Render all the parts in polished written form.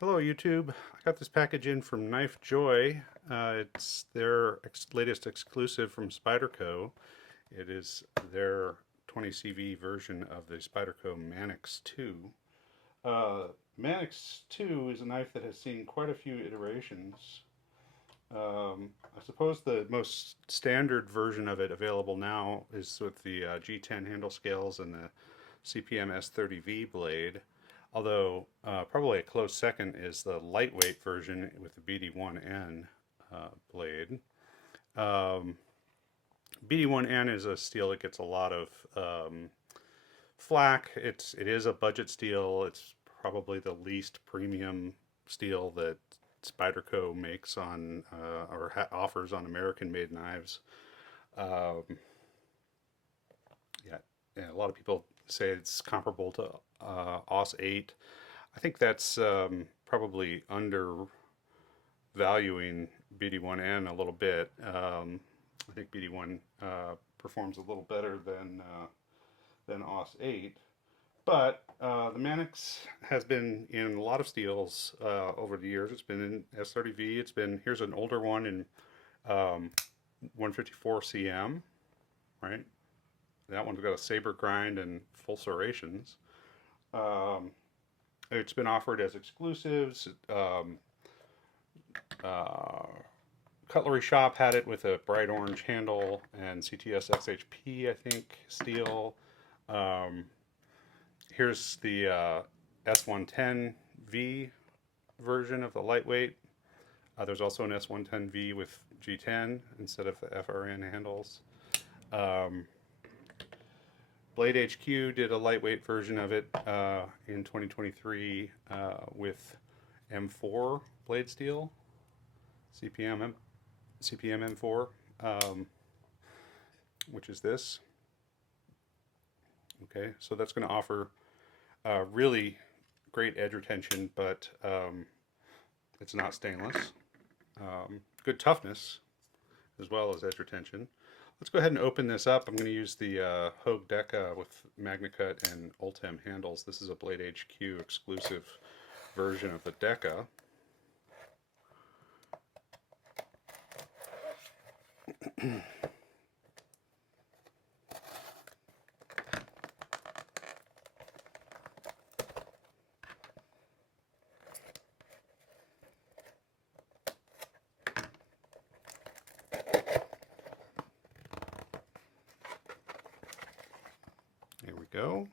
Hello YouTube. I got this package in from KnifeJoy. It's their latest exclusive from Spyderco. It is their 20CV version of the Spyderco Manix 2. Uh, Manix 2 is a knife that has seen quite a few iterations. I suppose the most standard version of it available now is with the G10 handle scales and the CPM S30V blade. Although probably a close second is the lightweight version with the BD1N blade. Um, BD1N is a steel that gets a lot of flack. It is a budget steel. It's probably the least premium steel that Spyderco makes on or offers on American-made knives. Um, yeah, yeah, a lot of people say it's comparable to AUS 8. I think that's probably undervaluing BD1N a little bit. I think BD1 performs a little better than AUS 8. But the Manix has been in a lot of steels over the years. It's been in S30V. Here's an older one in 154 CM, right? That one's got a saber grind and full serrations. Um, it's been offered as exclusives. Uh, Cutlery Shop had it with a bright orange handle and CTS XHP, I think, steel. Um, Here's the S110V version of the lightweight. There's also an S110V with G10 instead of the FRN handles. Blade HQ did a lightweight version of it in 2023 with M4 blade steel, CPM M4, which is this. Okay, so that's going to offer really great edge retention, but it's not stainless. Good toughness as well as edge retention. Let's go ahead and open this up. I'm going to use the Hogue Deca with MagnaCut and Ultem handles. This is a Blade HQ exclusive version of the Deca. Here we go.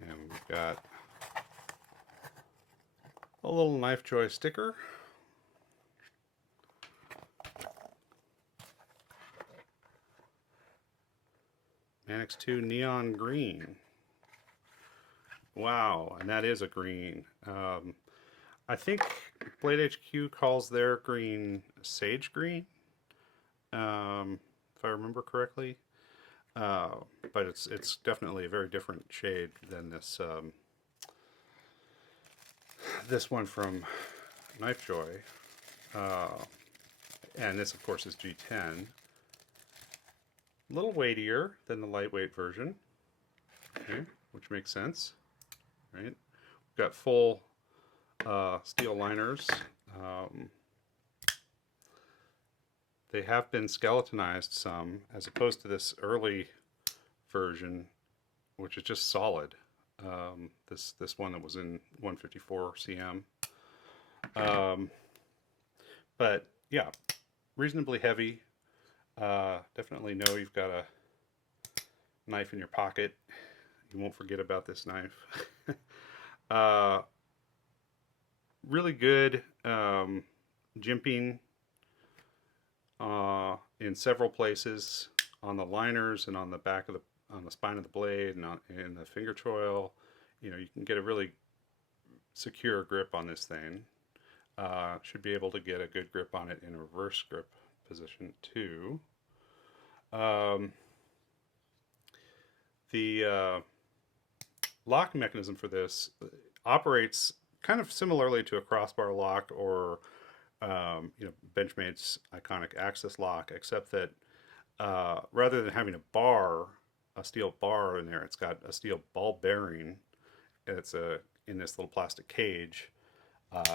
And we've got a little KnifeJoy sticker. Manix 2 neon green. Wow, and that is a green. I think Blade HQ calls their green sage green, if I remember correctly. But it's definitely a very different shade than this one from KnifeJoy, and this of course is G10. A little weightier than the lightweight version, okay, which makes sense, right? We've got full steel liners. They have been skeletonized some, as opposed to this early version, which is just solid. This one that was in 154 CM. But yeah, reasonably heavy. Definitely know you've got a knife in your pocket. You won't forget about this knife. Really good jimping in several places on the liners and on the back of on the spine of the blade and in the finger choil. You know, you can get a really secure grip on this thing. Should be able to get a good grip on it in a reverse grip position too. The lock mechanism for this operates kind of similarly to a crossbar lock or Benchmade's iconic Axis lock, except that rather than having a steel bar in there, it's got a steel ball bearing. It's in this little plastic cage.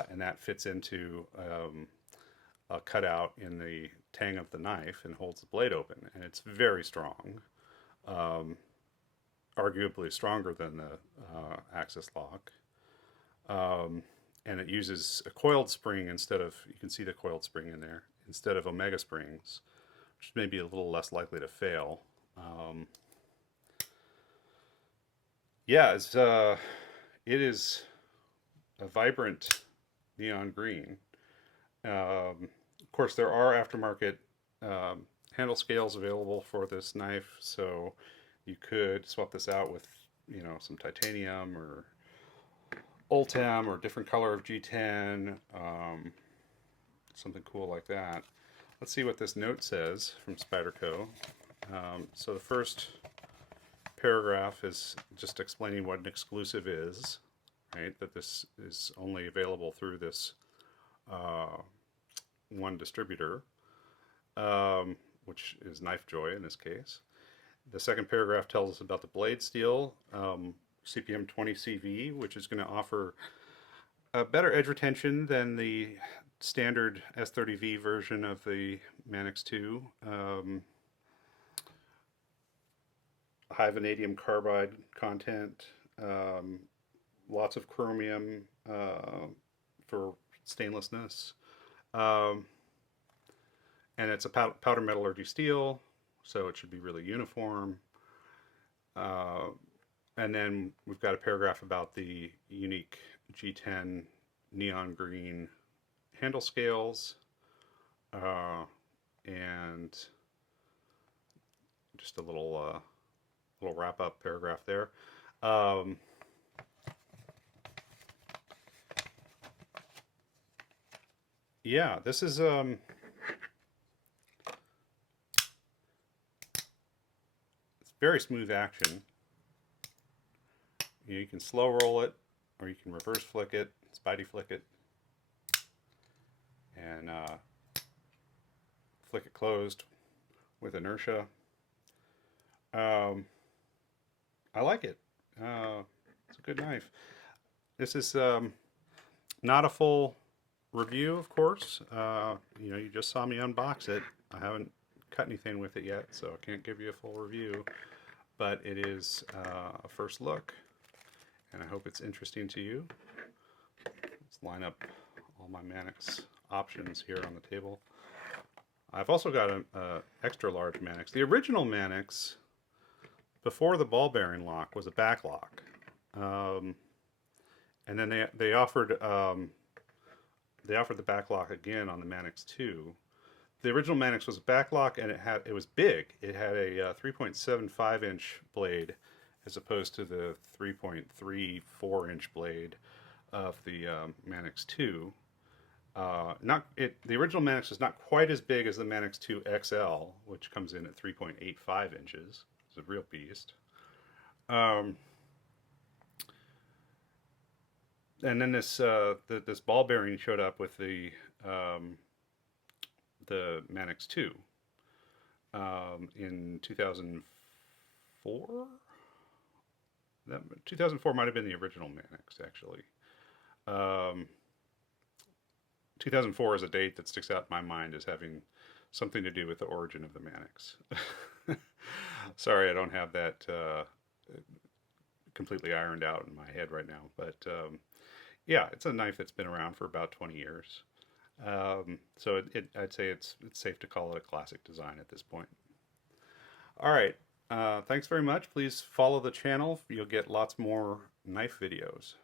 and that fits into a cutout in the tang of the knife and holds the blade open, and it's very strong, arguably stronger than the axis lock. And it uses a coiled spring instead of, you can see the coiled spring in there, instead of omega springs, which may be a little less likely to fail. Yeah, it is a vibrant neon green. Of course, there are aftermarket handle scales available for this knife, so you could swap this out with, you know, some titanium or Ultem or different color of G10, something cool like that. Let's see what this note says from Spyderco. So the first paragraph is just explaining what an exclusive is, right? That this is only available through this one distributor, which is KnifeJoy in this case. The second paragraph tells us about the blade steel, CPM 20 CV, which is going to offer a better edge retention than the standard S30V version of the Manix 2. High vanadium carbide content, lots of chromium for stainlessness, and it's a powder metallurgy steel, so it should be really uniform. And then we've got a paragraph about the unique G10 neon green handle scales, and just a little wrap-up paragraph there. Yeah, this is it's very smooth action. You can slow roll it, or you can reverse flick it, Spidey flick it, and flick it closed with inertia. I like it. It's a good knife. This is not a full review, of course. You know, you just saw me unbox it. I haven't cut anything with it yet, so I can't give you a full review. But it is a first look, and I hope it's interesting to you. Let's line up all my Manix options here on the table. I've also got an extra large Manix. The original Manix, before the ball bearing lock, was a back lock, and then they offered the back lock again on the Manix 2. The original Manix was a back lock, and it was big. It had a 3.75 inch blade as opposed to the 3.34 inch blade of the Manix 2. The original Manix is not quite as big as the Manix 2 XL, which comes in at 3.85 inches. It's a real beast. And then this ball bearing showed up with the Manix 2 in 2004. 2004 might have been the original Manix, actually. 2004 is a date that sticks out in my mind as having something to do with the origin of the Manix. Sorry, I don't have that completely ironed out in my head right now, but yeah, it's a knife that's been around for about 20 years. So I'd say it's safe to call it a classic design at this point. All right, thanks very much. Please follow the channel. You'll get lots more knife videos.